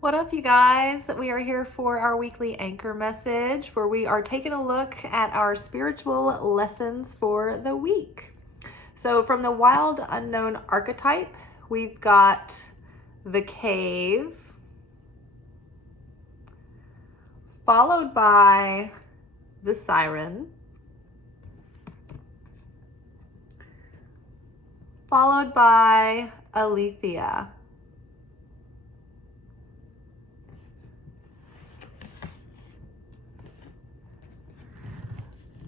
What up, you guys? We are here for our weekly anchor message where we are taking a look at our spiritual lessons for the week. So, from the wild unknown archetype, we've got the cave, followed by the siren, followed by Aletheia.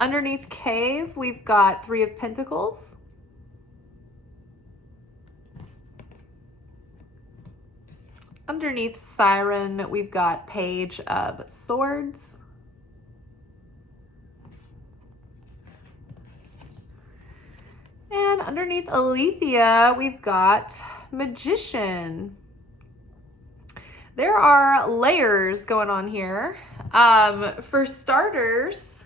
Underneath cave, we've got Three of Pentacles. Underneath siren, we've got Page of Swords. And underneath Aletheia, we've got Magician. There are layers going on here. For starters,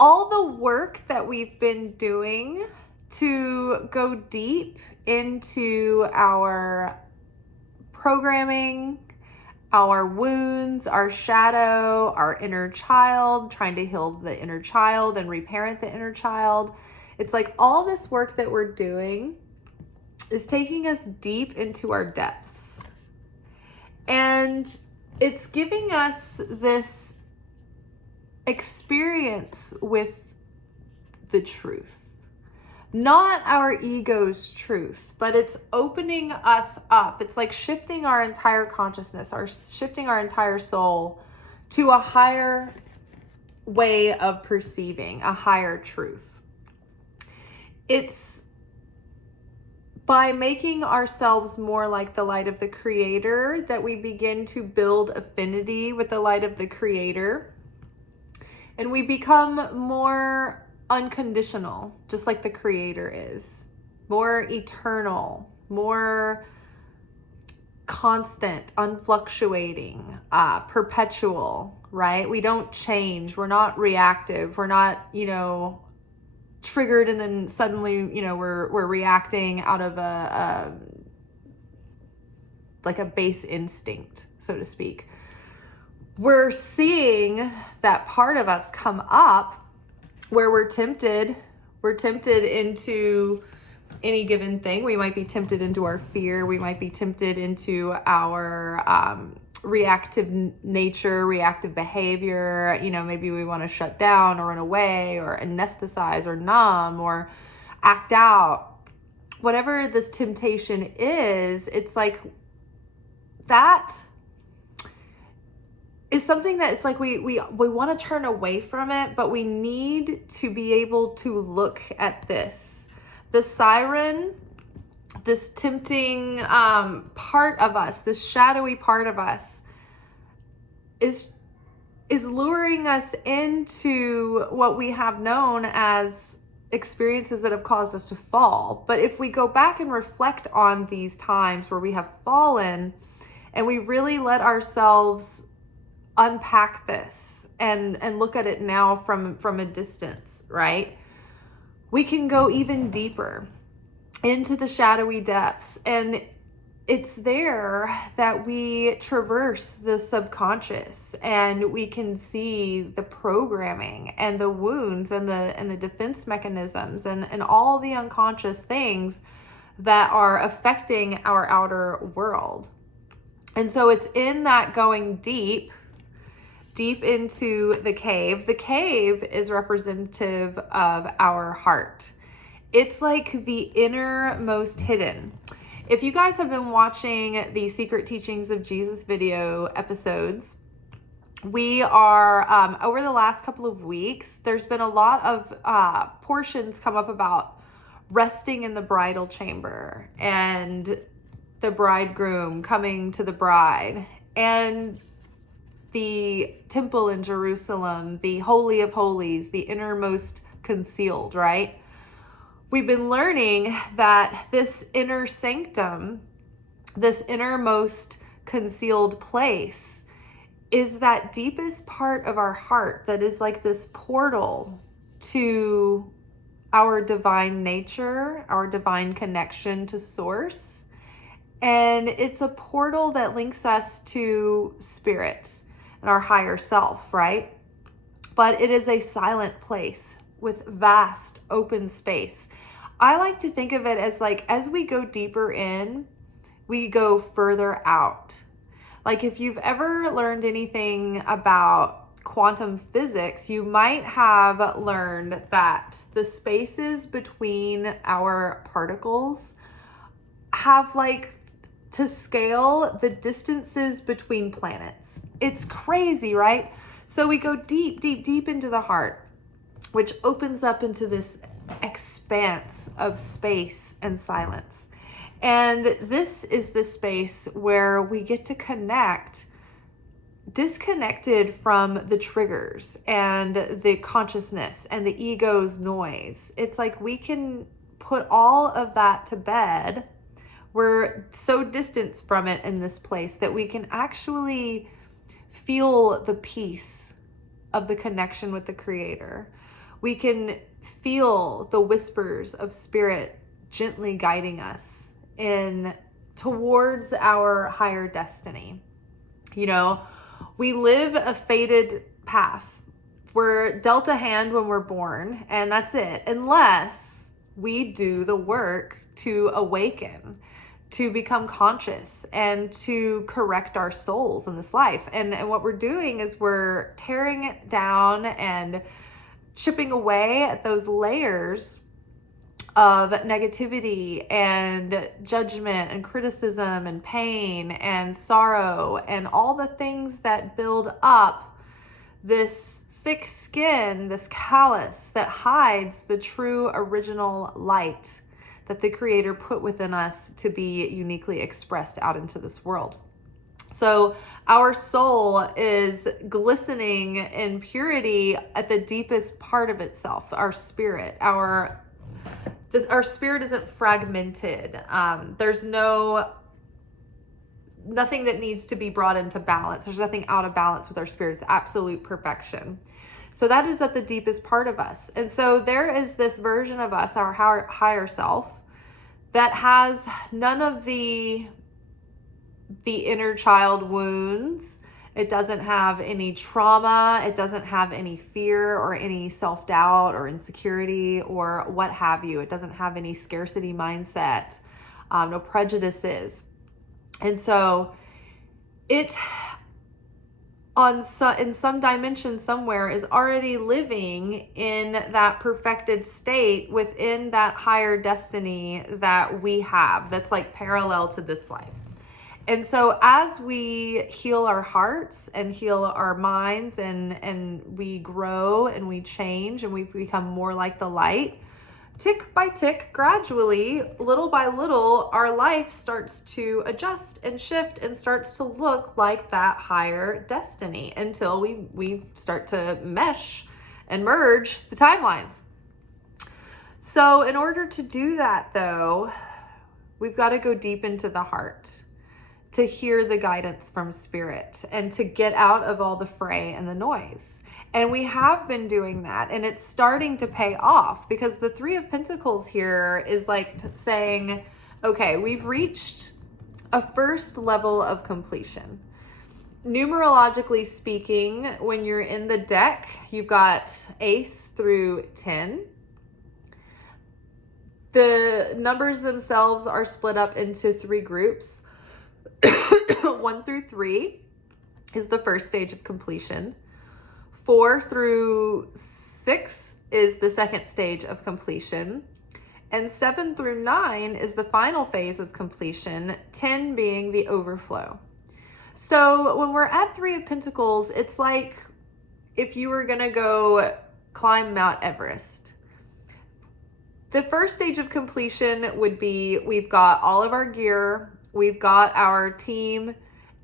all the work that we've been doing to go deep into our programming, our wounds, our shadow, our inner child, trying to heal the inner child and reparent the inner child. It's like all this work that we're doing is taking us deep into our depths. And it's giving us this experience with the truth. Not our ego's truth, but it's opening us up. It's like shifting our entire consciousness, shifting our entire soul to a higher way of perceiving, a higher truth. It's by making ourselves more like the light of the Creator that we begin to build affinity with the light of the Creator. And we become more unconditional, just like the Creator is. More eternal, more constant, unfluctuating, perpetual, right? We don't change. We're not reactive. We're not, triggered and then suddenly, we're reacting out of a base instinct, so to speak. We're seeing that part of us come up where we're tempted into any given thing. We might be tempted into our fear. We might be tempted into our reactive nature, reactive behavior. Maybe we want to shut down or run away or anesthetize or numb or act out. Whatever this temptation is, it's like that is something that it's like we want to turn away from it, but we need to be able to look at this. The siren, this tempting part of us, this shadowy part of us is luring us into what we have known as experiences that have caused us to fall. But if we go back and reflect on these times where we have fallen and we really let ourselves unpack this and look at it now from a distance, right? We can go even deeper into the shadowy depths, and it's there that we traverse the subconscious and we can see the programming and the wounds and the defense mechanisms and all the unconscious things that are affecting our outer world. And so it's in that going deep into the cave. The cave is representative of our heart. It's like the innermost hidden. If you guys have been watching the Secret Teachings of Jesus video episodes, we are, over the last couple of weeks, there's been a lot of portions come up about resting in the bridal chamber and the bridegroom coming to the bride and the temple in Jerusalem, the Holy of Holies, the innermost concealed, right? We've been learning that this inner sanctum, this innermost concealed place, is that deepest part of our heart that is like this portal to our divine nature, our divine connection to source. And it's a portal that links us to spirit and our higher self, right? But it is a silent place with vast open space. I like to think of it as like, as we go deeper in, we go further out. Like if you've ever learned anything about quantum physics, you might have learned that the spaces between our particles have like to scale the distances between planets. It's crazy, right? So we go deep, deep, deep into the heart, which opens up into this expanse of space and silence. And this is the space where we get to connect, disconnected from the triggers and the consciousness and the ego's noise. It's like we can put all of that to bed. We're so distant from it in this place that we can actually feel the peace of the connection with the Creator. We can feel the whispers of spirit gently guiding us in towards our higher destiny. You know, we live a fated path. We're dealt a hand when we're born, and that's it, unless we do the work to awaken, to become conscious, and to correct our souls in this life. And what we're doing is we're tearing it down and chipping away at those layers of negativity and judgment and criticism and pain and sorrow and all the things that build up this thick skin, this callus that hides the true original light that the Creator put within us to be uniquely expressed out into this world. So our soul is glistening in purity at the deepest part of itself, our spirit. Our spirit isn't fragmented. There's nothing that needs to be brought into balance. There's nothing out of balance with our spirit. It's absolute perfection. So that is at the deepest part of us. And so there is this version of us, our higher self, that has none of the inner child wounds. It doesn't have any trauma. It doesn't have any fear or any self-doubt or insecurity or what have you. It doesn't have any scarcity mindset, no prejudices. And so it, in some dimension somewhere, is already living in that perfected state within that higher destiny that we have, that's like parallel to this life. And so as we heal our hearts and heal our minds and we grow and we change and we become more like the light, tick by tick, gradually, little by little, our life starts to adjust and shift and starts to look like that higher destiny until we start to mesh and merge the timelines. So in order to do that, though, we've got to go deep into the heart to hear the guidance from spirit and to get out of all the fray and the noise. And we have been doing that, and it's starting to pay off, because the Three of Pentacles here is like saying, okay, we've reached a first level of completion. Numerologically speaking, when you're in the deck, you've got Ace through 10. The numbers themselves are split up into 3 groups. 1 through 3 is the first stage of completion. 4 through 6 is the second stage of completion. And 7 through 9 is the final phase of completion, 10 being the overflow. So when we're at 3 of Pentacles, it's like if you were going to go climb Mount Everest. The first stage of completion would be, we've got all of our gear, we've got our team,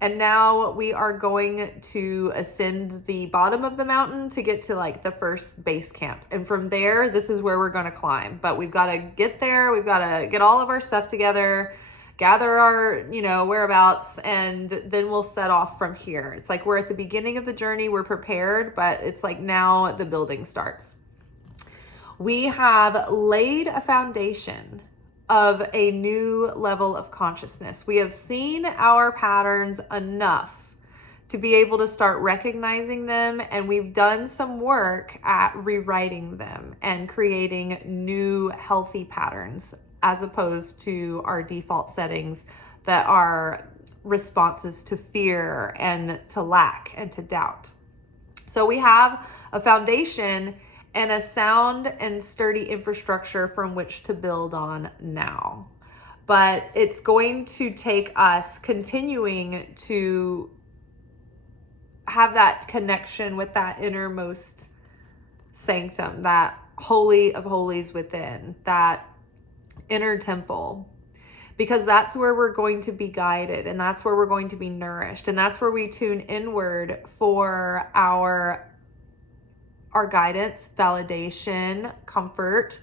and now we are going to ascend the bottom of the mountain to get to like the first base camp. And from there, this is where we're going to climb. But we've got to get there. We've got to get all of our stuff together, gather our, whereabouts, and then we'll set off from here. It's like we're at the beginning of the journey. We're prepared, but it's like now the building starts. We have laid a foundation of a new level of consciousness. We have seen our patterns enough to be able to start recognizing them, and we've done some work at rewriting them and creating new healthy patterns as opposed to our default settings that are responses to fear and to lack and to doubt. So we have a foundation and a sound and sturdy infrastructure from which to build on now. But it's going to take us continuing to have that connection with that innermost sanctum, that holy of holies within, that inner temple, because that's where we're going to be guided, and that's where we're going to be nourished, and that's where we tune inward for our guidance, validation, comfort.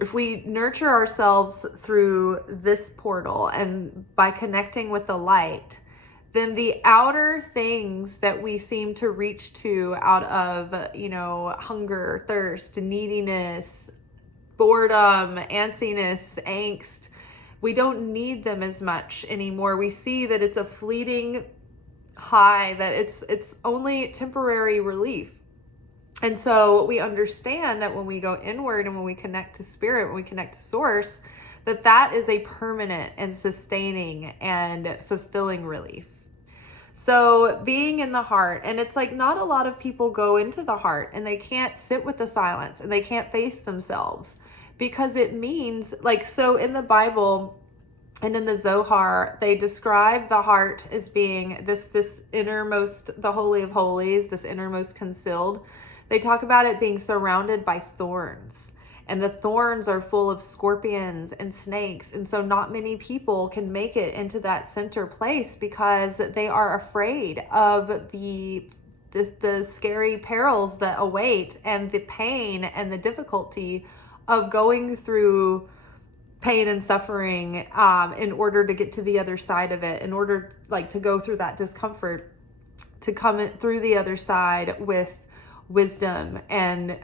If we nurture ourselves through this portal and by connecting with the light, then the outer things that we seem to reach to out of, hunger, thirst, neediness, boredom, antsiness, angst, we don't need them as much anymore. We see that it's a fleeting high, that it's only temporary relief. And so we understand that when we go inward and when we connect to spirit, when we connect to source, that is a permanent and sustaining and fulfilling relief. So being in the heart, and it's like not a lot of people go into the heart and they can't sit with the silence and they can't face themselves, because it means so in the Bible and in the Zohar, they describe the heart as being this innermost, the holy of holies, this innermost concealed. They talk about it being surrounded by thorns. And the thorns are full of scorpions and snakes. And so not many people can make it into that center place because they are afraid of the scary perils that await and the pain and the difficulty of going through pain and suffering in order to get to the other side of it, in order to go through that discomfort, to come through the other side with wisdom and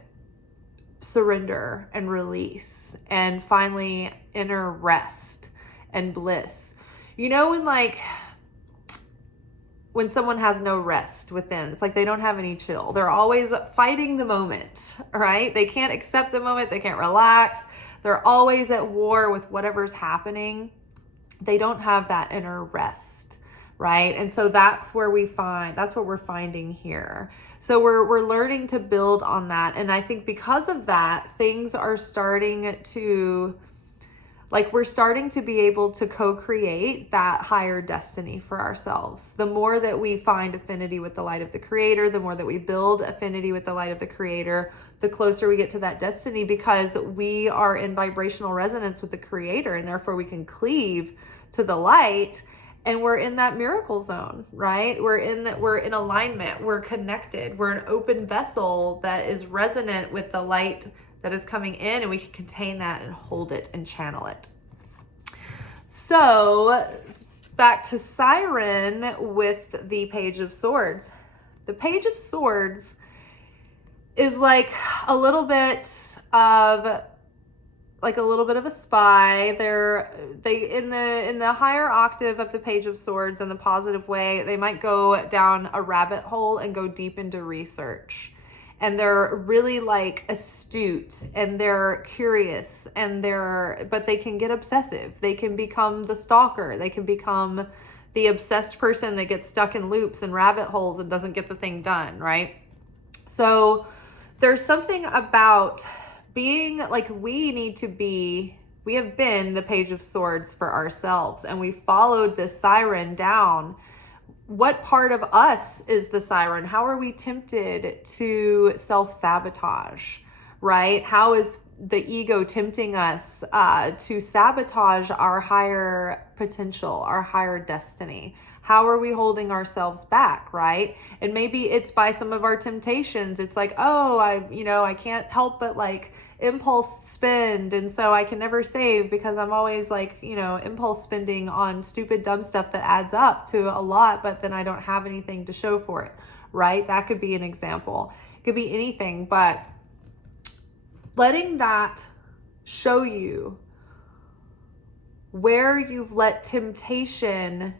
surrender and release, and finally inner rest and bliss. When someone has no rest within, it's like they don't have any chill. They're always fighting the moment, right? They can't accept the moment. They can't relax. They're always at war with whatever's happening. They don't have that inner rest, right? And so that's what we're finding here. So we're learning to build on that. And I think because of that, things are starting to, we're starting to be able to co-create that higher destiny for ourselves. The more that we find affinity with the light of the Creator, the more that we build affinity with the light of the Creator, the closer we get to that destiny, because we are in vibrational resonance with the Creator, and therefore we can cleave to the light. And we're in that miracle zone, right? We're in alignment. We're connected. We're an open vessel that is resonant with the light that is coming in, and we can contain that and hold it and channel it. So back to Siren with the Page of Swords. The Page of Swords is a little bit of a spy. They in the higher octave of the Page of Swords, in the positive way, they might go down a rabbit hole and go deep into research. And they're really astute, and they're curious, but they can get obsessive. They can become the stalker. They can become the obsessed person that gets stuck in loops and rabbit holes and doesn't get the thing done, right? So there's something about being we have been the Page of Swords for ourselves, and we followed this siren down. What part of us is the siren? How are we tempted to self-sabotage, right? How is the ego tempting us to sabotage our higher potential, our higher destiny? How are we holding ourselves back, right? And maybe it's by some of our temptations. It's I can't help but impulse spend, and so I can never save because I'm always impulse spending on stupid dumb stuff that adds up to a lot, but then I don't have anything to show for it, right? That could be an example. It could be anything, but letting that show you where you've let temptation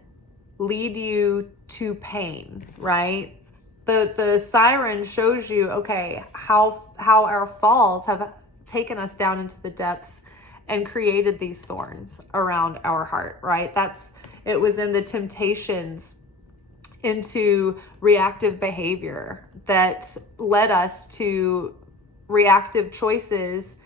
lead you to pain, right? The siren shows you, okay, how our falls have taken us down into the depths and created these thorns around our heart, right? It was in the temptations into reactive behavior that led us to reactive choices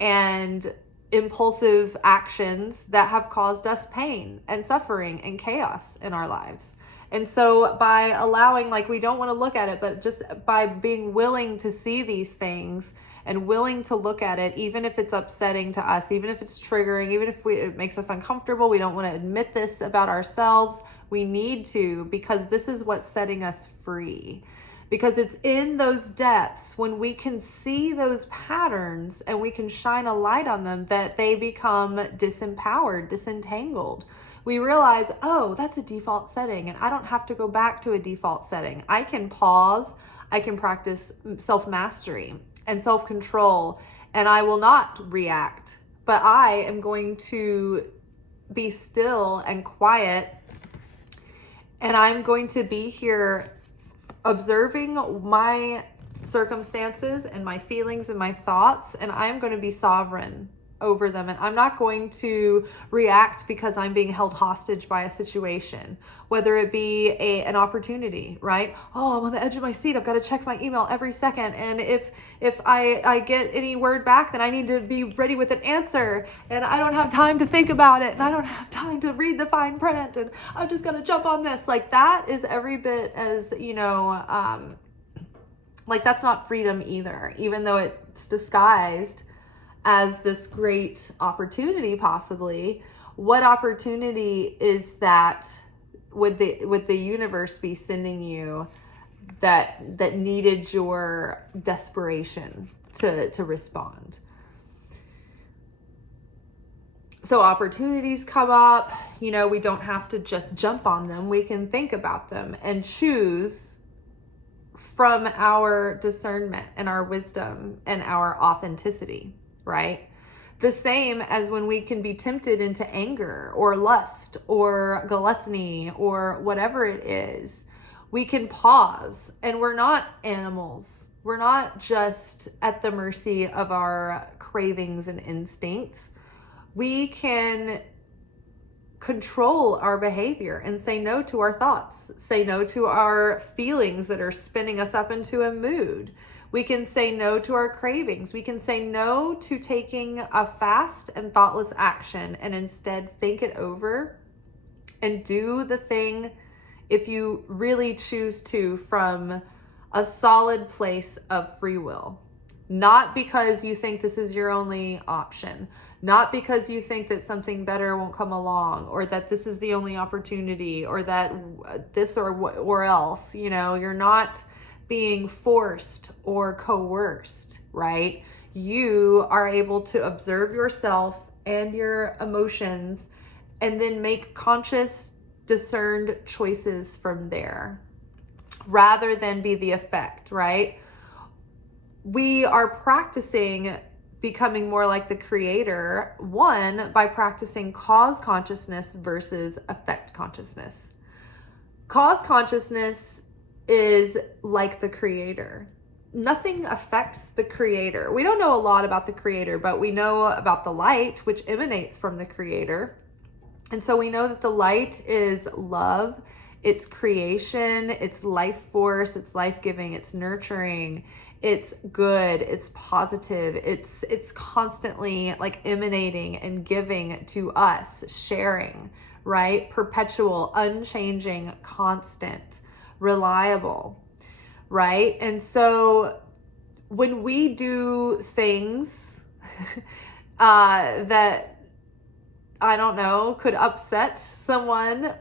and impulsive actions that have caused us pain and suffering and chaos in our lives. And so by allowing, like, we don't want to look at it, but just by being willing to see these things and willing to look at it, even if it's upsetting to us, even if it's triggering, even if it makes us uncomfortable, we don't want to admit this about ourselves. We need to, because this is what's setting us free. Because it's in those depths when we can see those patterns and we can shine a light on them that they become disempowered, disentangled. We realize, oh, that's a default setting and I don't have to go back to a default setting. I can pause, I can practice self-mastery and self-control, and I will not react, but I am going to be still and quiet, and I'm going to be here observing my circumstances and my feelings and my thoughts, and I'm going to be sovereign over them. And I'm not going to react because I'm being held hostage by a situation, whether it be an opportunity, right? Oh, I'm on the edge of my seat. I've got to check my email every second. And if I get any word back, then I need to be ready with an answer, and I don't have time to think about it, and I don't have time to read the fine print, and I'm just going to jump on this. Like, that is every bit as, like, that's not freedom either, even though it's disguised as this great opportunity. Possibly, what opportunity is that would the universe be sending you that needed your desperation to respond? So opportunities come up, we don't have to just jump on them. We can think about them and choose from our discernment and our wisdom and our authenticity. Right? The same as when we can be tempted into anger or lust or gluttony or whatever it is, we can pause, and we're not animals. We're not just at the mercy of our cravings and instincts. We can control our behavior and say no to our thoughts, say no to our feelings that are spinning us up into a mood. We can say no to our cravings. We can say no to taking a fast and thoughtless action and instead think it over and do the thing, if you really choose to, from a solid place of free will. Not because you think this is your only option. Not because you think that something better won't come along, or that this is the only opportunity, or that this or else. You're not being forced or coerced, right? You are able to observe yourself and your emotions and then make conscious, discerned choices from there, rather than be the effect, right? We are practicing becoming more like the creator, one, by practicing cause consciousness versus effect consciousness. Cause consciousness is like the creator. Nothing affects the creator. We don't know a lot about the creator, but we know about the light, which emanates from the creator. And so we know that the light is love, it's creation, it's life force, it's life-giving, it's nurturing, it's good, it's positive, it's constantly like emanating and giving to us, sharing, right? Perpetual, unchanging, constant, reliable, right? And so when we do things that, I don't know, could upset someone,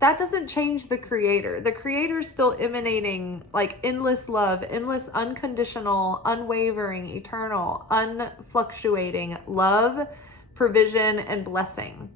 that doesn't change the creator. The creator is still emanating like endless love, endless unconditional, unwavering, eternal, unfluctuating love, provision, and blessing.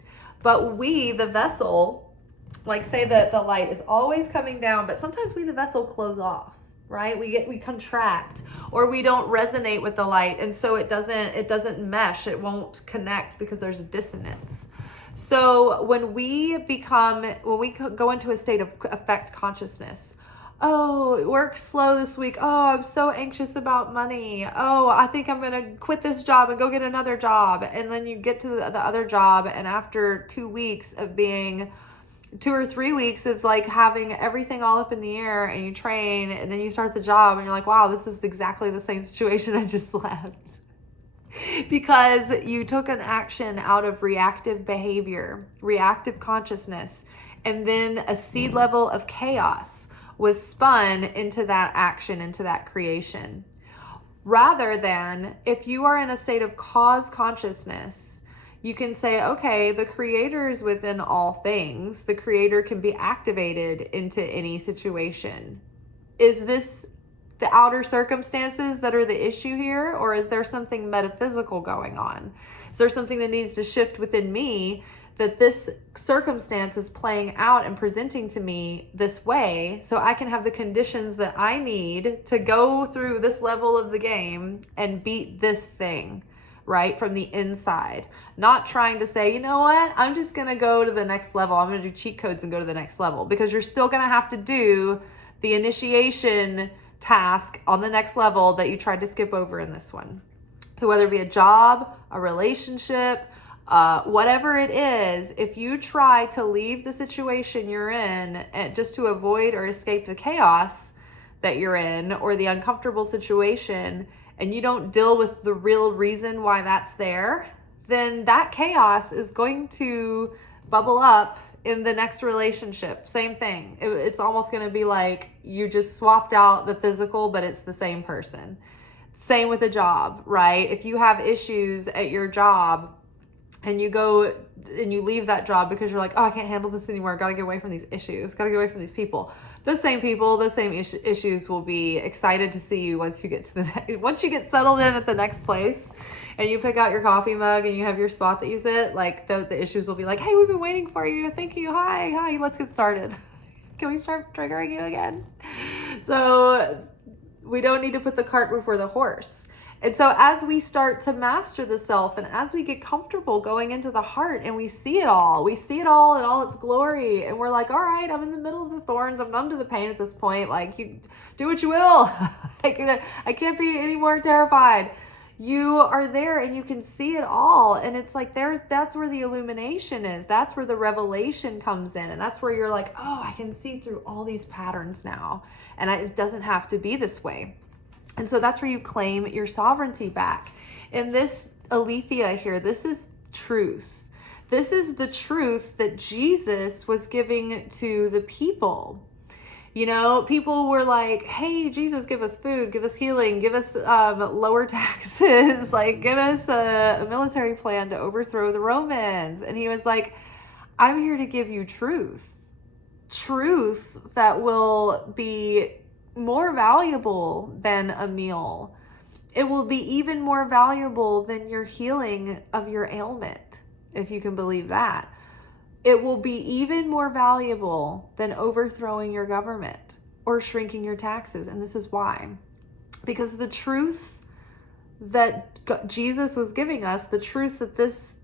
But we, the vessel, like say that the light is always coming down, but sometimes we, the vessel, close off, right? We contract, or we don't resonate with the light, and so it doesn't mesh, it won't connect because there's dissonance. So when we go into a state of affect consciousness, oh, work's slow this week. Oh, I'm so anxious about money. Oh, I think I'm going to quit this job and go get another job. And then you get to the other job, and after 2 weeks of being 2 or 3 weeks of like having everything all up in the air, and you train, and then you start the job and you're like, wow, this is exactly the same situation I just left. Because you took an action out of reactive behavior, reactive consciousness, and then a seed level of chaos was spun into that action, into that creation. Rather than if you are in a state of cause consciousness, you can say, okay, the creator is within all things. The creator can be activated into any situation. Is this the outer circumstances that are the issue here, or is there something metaphysical going on? Is there something that needs to shift within me, that this circumstance is playing out and presenting to me this way, so I can have the conditions that I need to go through this level of the game and beat this thing, right? From the inside. Not trying to say, you know what, I'm just going to go to the next level. I'm going to do cheat codes and go to the next level, because you're still going to have to do the initiation task on the next level that you tried to skip over in this one. So whether it be a job, a relationship, whatever it is, if you try to leave the situation you're in just to avoid or escape the chaos that you're in, or the uncomfortable situation, and you don't deal with the real reason why that's there, then that chaos is going to bubble up in the next relationship. Same thing. It's almost going to be like you just swapped out the physical, but it's the same person. Same with a job, right? If you have issues at your job and you go and you leave that job because you're like, oh, I can't handle this anymore. Got to get away from these issues. Got to get away from these people. Those same people, those same issues will be excited to see you once you get to once you get settled in at the next place, and you pick out your coffee mug and you have your spot that you sit. Like the issues will be like, hey, we've been waiting for you. Thank you. Hi. Let's get started. Can we start triggering you again? So we don't need to put the cart before the horse. And so as we start to master the self, and as we get comfortable going into the heart, and we see it all in all its glory, and we're like, all right, I'm in the middle of the thorns. I'm numb to the pain at this point. Like, you do what you will. I can't be any more terrified. You are there and you can see it all. And it's like, that's where the illumination is. That's where the revelation comes in. And that's where you're like, oh, I can see through all these patterns now. And it doesn't have to be this way. And so that's where you claim your sovereignty back. In this aletheia here, this is truth. This is the truth that Jesus was giving to the people. You know, people were like, hey, Jesus, give us food, give us healing, give us lower taxes, like give us a military plan to overthrow the Romans. And he was like, I'm here to give you truth that will be more valuable than a meal. It will be even more valuable than your healing of your ailment, if you can believe that. It will be even more valuable than overthrowing your government or shrinking your taxes. And this is why. Because the truth that Jesus was giving us, the truth that this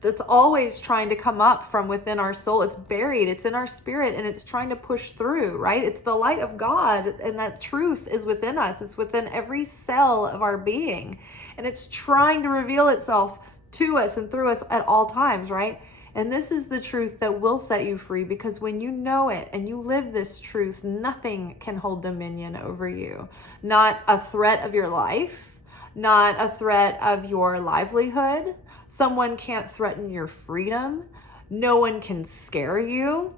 that's always trying to come up from within our soul, it's buried, it's in our spirit, and it's trying to push through, right? It's the light of God, and that truth is within us. It's within every cell of our being, and it's trying to reveal itself to us and through us at all times, right? And this is the truth that will set you free, because when you know it and you live this truth, nothing can hold dominion over you. Not a threat of your life, not a threat of your livelihood. Someone can't threaten your freedom. No one can scare you.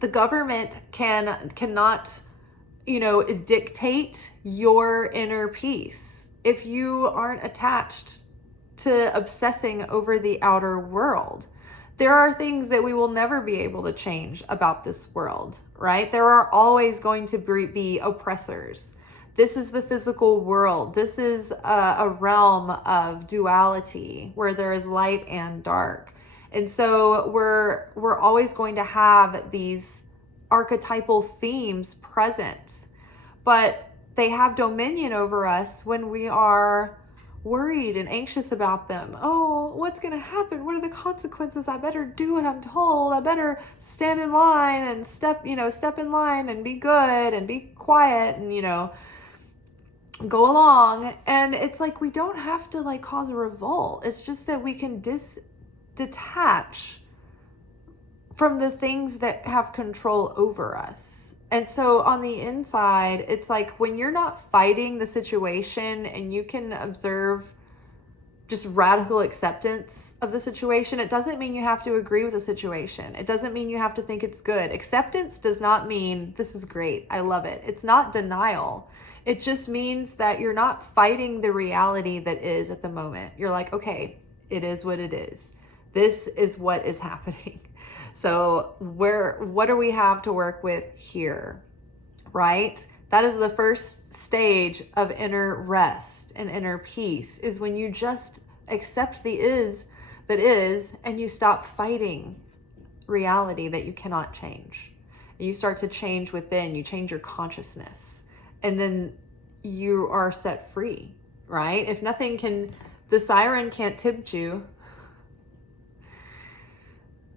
The government cannot, dictate your inner peace if you aren't attached to obsessing over the outer world. There are things that we will never be able to change about this world, right? There are always going to be oppressors. This is the physical world. This is a realm of duality where there is light and dark. And so we're always going to have these archetypal themes present, but they have dominion over us when we are worried and anxious about them. Oh, what's going to happen? What are the consequences? I better do what I'm told. I better stand in line and step in line and be good and be quiet and, go along. And it's like, we don't have to like cause a revolt. It's just that we can detach from the things that have control over us. And so on the inside, it's like when you're not fighting the situation and you can observe just radical acceptance of the situation, it doesn't mean you have to agree with the situation. It doesn't mean you have to think it's good. Acceptance does not mean this is great, I love it. It's not denial. It just means that you're not fighting the reality that is at the moment. You're like, okay, it is what it is. This is what is happening. So what do we have to work with here, right? That is the first stage of inner rest and inner peace, is when you just accept the is that is, and you stop fighting reality that you cannot change. And you start to change within, you change your consciousness, and then you are set free, right? If the siren can't tempt you,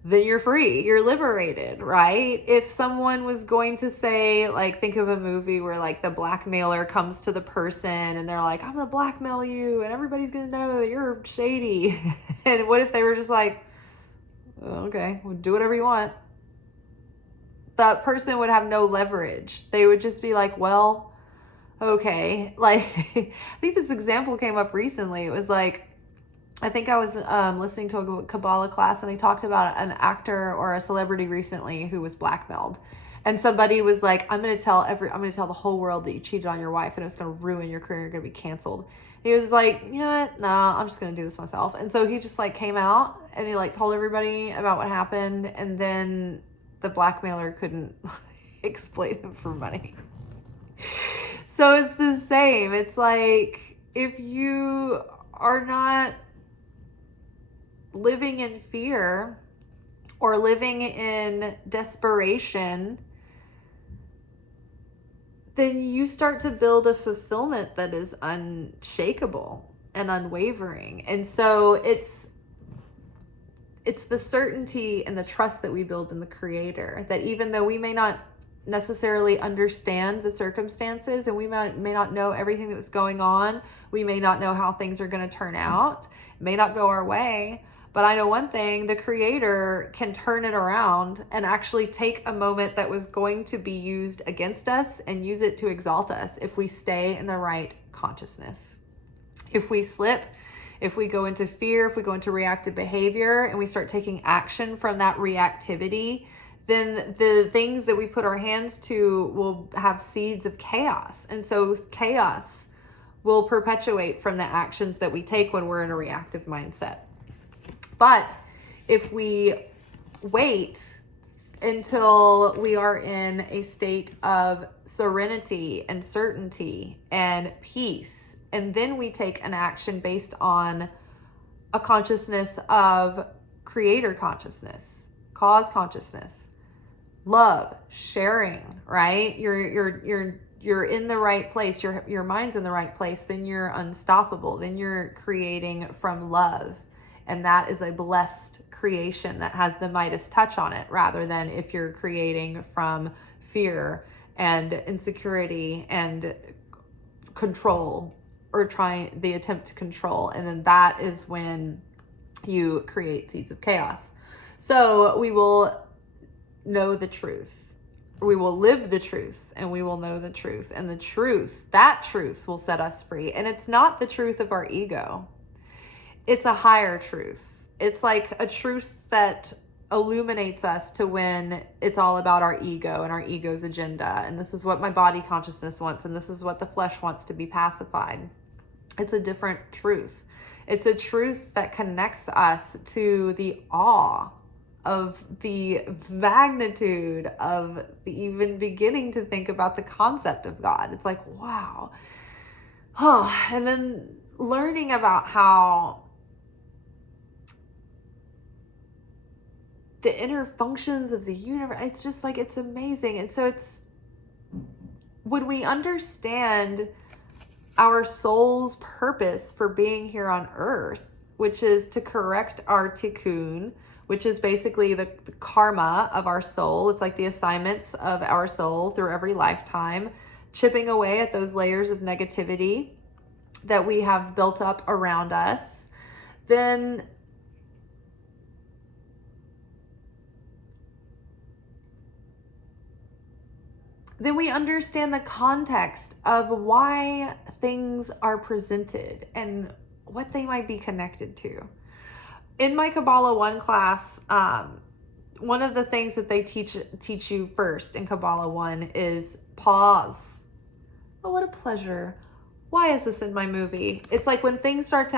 then you're free, you're liberated, right? If someone was going to say, like, think of a movie where like the blackmailer comes to the person and they're like, I'm gonna blackmail you and everybody's gonna know that you're shady. And what if they were just like, okay, well, do whatever you want? That person would have no leverage. They would just be like, well, okay. Like, I think this example came up recently. It was like, I think I was listening to a Kabbalah class, and they talked about an actor or a celebrity recently who was blackmailed. And somebody was like, I'm going to tell the whole world that you cheated on your wife and it's going to ruin your career. You're going to be canceled. And he was like, you know what? Nah, I'm just going to do this myself. And so he just like came out and he like told everybody about what happened. And then the blackmailer couldn't exploit him for money. So it's the same. It's like, if you are not living in fear or living in desperation, then you start to build a fulfillment that is unshakable and unwavering. And so it's the certainty and the trust that we build in the Creator, that even though we may not necessarily understand the circumstances and we may not know everything that was going on, we may not know how things are going to turn out, it may not go our way, but I know one thing: the Creator can turn it around and actually take a moment that was going to be used against us and use it to exalt us if we stay in the right consciousness. If we slip, if we go into fear, if we go into reactive behavior and we start taking action from that reactivity, then the things that we put our hands to will have seeds of chaos. And so chaos will perpetuate from the actions that we take when we're in a reactive mindset. But if we wait until we are in a state of serenity and certainty and peace, and then we take an action based on a consciousness of Creator consciousness, cause consciousness, love, sharing, right? You're in the right place. Your mind's in the right place. Then you're unstoppable. Then you're creating from love. And that is a blessed creation that has the Midas touch on it, rather than if you're creating from fear and insecurity and control, or trying the attempt to control. And then that is when you create seeds of chaos. So we will know the truth. We will live the truth, and we will know the truth. And the truth, that truth will set us free. And it's not the truth of our ego. It's a higher truth. It's like a truth that illuminates us to when it's all about our ego and our ego's agenda. And this is what my body consciousness wants, and this is what the flesh wants to be pacified. It's a different truth. It's a truth that connects us to the awe of the magnitude of even beginning to think about the concept of God. It's like, wow. Oh, and then learning about how the inner functions of the universe, it's just like, it's amazing. And so it's when we understand our soul's purpose for being here on earth, which is to correct our tikkun, which is basically the karma of our soul. It's like the assignments of our soul through every lifetime, chipping away at those layers of negativity that we have built up around us. Then we understand the context of why things are presented and what they might be connected to. In my Kabbalah 1 class, one of the things that they teach you first in Kabbalah 1 is pause. Oh, what a pleasure. Why is this in my movie? It's like when things start to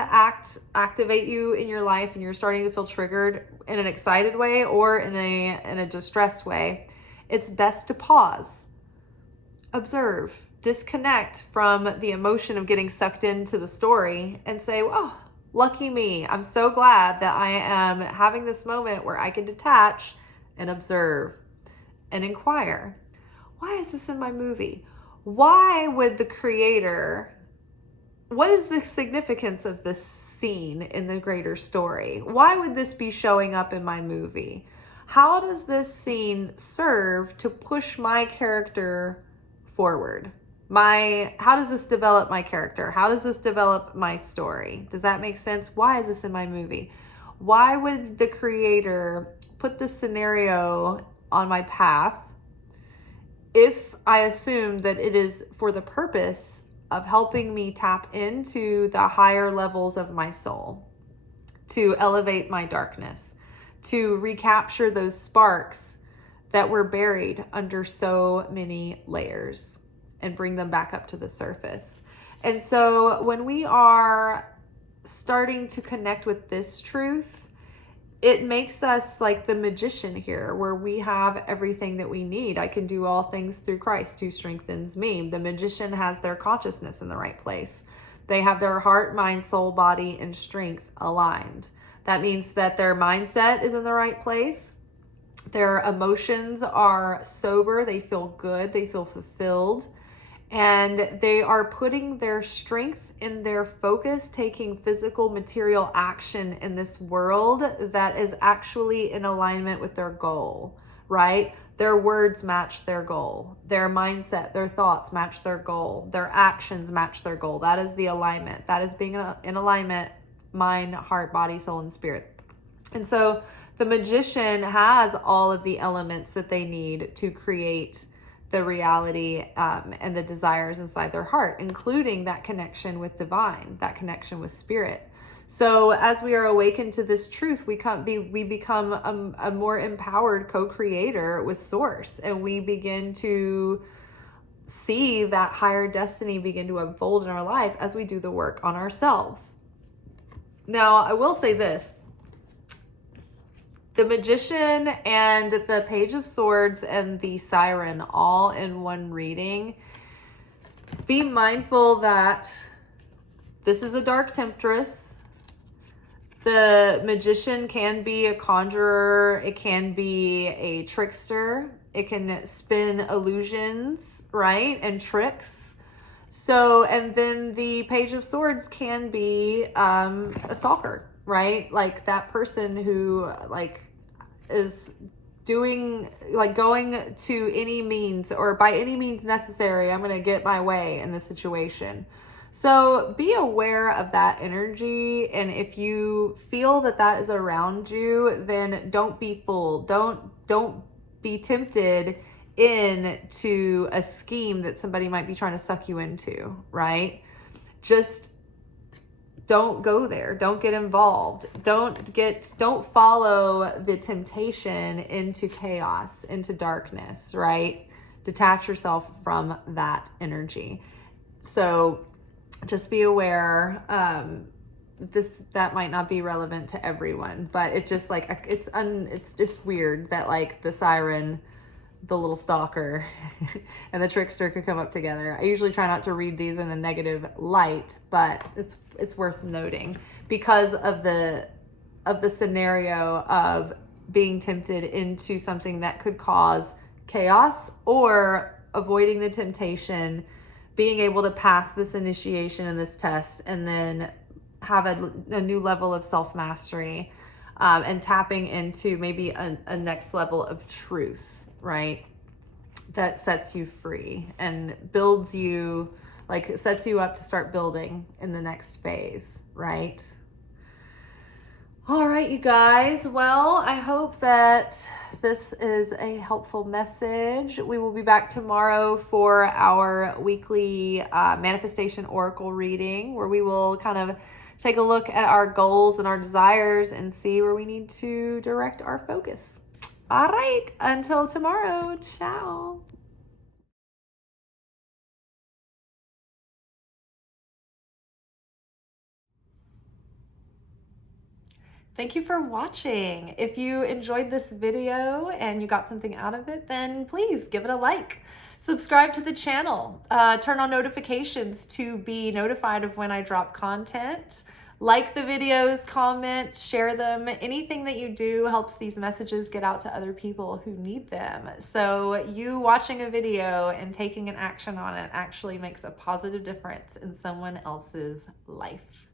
activate you in your life and you're starting to feel triggered in an excited way or in a distressed way, it's best to pause. Observe, disconnect from the emotion of getting sucked into the story and say, oh, lucky me. I'm so glad that I am having this moment where I can detach and observe and inquire. Why is this in my movie? Why would the creator, what is the significance of this scene in the greater story? Why would this be showing up in my movie? How does this scene serve to push my character forward? How does this develop my character? How does this develop my story? Does that make sense? Why is this in my movie? Why would the creator put this scenario on my path if I assume that it is for the purpose of helping me tap into the higher levels of my soul, to elevate my darkness, to recapture those sparks that were buried under so many layers and bring them back up to the surface? And so when we are starting to connect with this truth, it makes us like the magician here, where we have everything that we need. I can do all things through Christ who strengthens me. The magician has their consciousness in the right place. They have their heart, mind, soul, body, and strength aligned. That means that their mindset is in the right place. Their emotions are sober. They feel good. They feel fulfilled. And they are putting their strength in their focus, taking physical material action in this world that is actually in alignment with their goal, right? Their words match their goal. Their mindset, their thoughts match their goal. Their actions match their goal. That is the alignment. That is being in alignment, mind, heart, body, soul, and spirit. And so the magician has all of the elements that they need to create the reality and the desires inside their heart, including that connection with divine, that connection with spirit. So as we are awakened to this truth, we become a more empowered co-creator with Source, and we begin to see that higher destiny begin to unfold in our life as we do the work on ourselves. Now, I will say this. The Magician and the Page of Swords and the Siren all in one reading. Be mindful that this is a dark temptress. The Magician can be a conjurer. It can be a trickster. It can spin illusions, right? And tricks. So, and then the Page of Swords can be a stalker, right? Like that person who is doing, going to any means or by any means necessary, I'm going to get my way in the situation. So be aware of that energy. And if you feel that that is around you, then don't be fooled. Don't be tempted into a scheme that somebody might be trying to suck you into, right? Just don't go there. Don't get involved. Don't follow the temptation into chaos, into darkness, right? Detach yourself from that energy. So just be aware, that might not be relevant to everyone, but it's just it's just weird that the siren, the little stalker, and the trickster could come up together. I usually try not to read these in a negative light, but it's worth noting because of the scenario of being tempted into something that could cause chaos, or avoiding the temptation being able to pass this initiation and this test, and then have a new level of self-mastery, and tapping into maybe a next level of truth, right? That sets you free and builds you, like sets you up to start building in the next phase, right? All right, you guys. Well, I hope that this is a helpful message. We will be back tomorrow for our weekly manifestation oracle reading, where we will kind of take a look at our goals and our desires and see where we need to direct our focus. All right, until tomorrow. Ciao. Thank you for watching. If you enjoyed this video and you got something out of it, then please give it a like. Subscribe to the channel. Turn on notifications to be notified of when I drop content. Like the videos, comment, share them. Anything that you do helps these messages get out to other people who need them. So you watching a video and taking an action on it actually makes a positive difference in someone else's life.